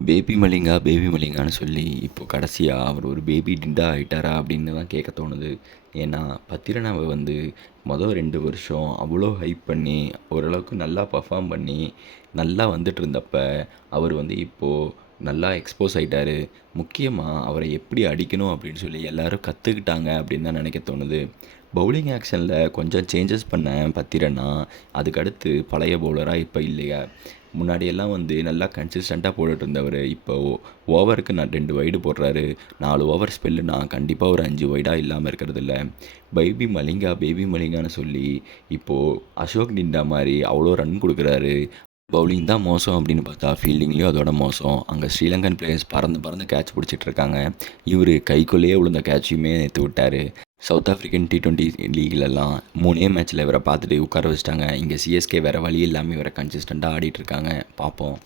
Baby Malinga, baby மலிங்கான்னு சொல்லி இப்போ கடைசியா அவர் ஒரு பேபி டிட்டா ஆயிட்டாரா அப்படின்னு தான் கேட்க தோணுது. ஏன்னா, பத்திரனாவ வந்து மொத 2 வருஷம் அவ்வளோ ஹைப் பண்ணி, ஓரளவுக்கு நல்லா பெர்ஃபார்ம் பண்ணி, நல்லா வந்துட்டுருந்தப்ப, அவர் வந்து இப்போ நல்லா எக்ஸ்போஸ் ஆயிட்டாரு. முக்கியமா அவர எப்படி அடிக்கணும் அப்படின்னு சொல்லி எல்லாரும் கத்துக்கிட்டாங்க அப்படின்னு தான் நினைக்க தோணுது. பவுலிங் ஆக்ஷன்ல கொஞ்சம் சேஞ்சஸ் பண்ண பத்திரனா, அதுக்கடுத்து பழைய பவுலரா இப்ப இல்லையா. முன்னாடியெல்லாம் வந்து நல்லா கன்சிஸ்டண்ட்டாக போட்டுட்டு இருந்தவர் இப்போ ஓவருக்கு நான் 2 வைடு போடுறாரு. 4 ஓவர் ஸ்பெல்லுனா கண்டிப்பாக ஒரு 5 வைடாக இல்லாமல் இருக்கிறது இல்லை. பேபி மலிங்கா பேபி மலிங்கான்னு சொல்லி இப்போது அசோக் டிண்டா மாதிரி அவ்வளோ ரன் கொடுக்குறாரு. பவுலிங் தான் மோசம் அப்படின்னு பார்த்தா ஃபீல்டிங்லேயும் அதோட மோசம். அங்கே ஸ்ரீலங்கன் பிளேயர்ஸ் பறந்து பறந்து கேட்ச் பிடிச்சிட்டு இருக்காங்க. இவர் கைக்குள்ளேயே விழுந்த கேட்சையுமே நேற்று விட்டார். சவுத் ஆஃப்ரிக்கன் T20 லீக்லலாம் 3 மேட்ச்சில் இவரை பார்த்துட்டு உட்கார வச்சிட்டாங்க. இங்கே சிஎஸ்கே வேறு வழி இல்லாமல் இவரை கன்சிஸ்டண்ட்டாக ஆடிட்டு இருக்காங்க. பார்ப்போம்.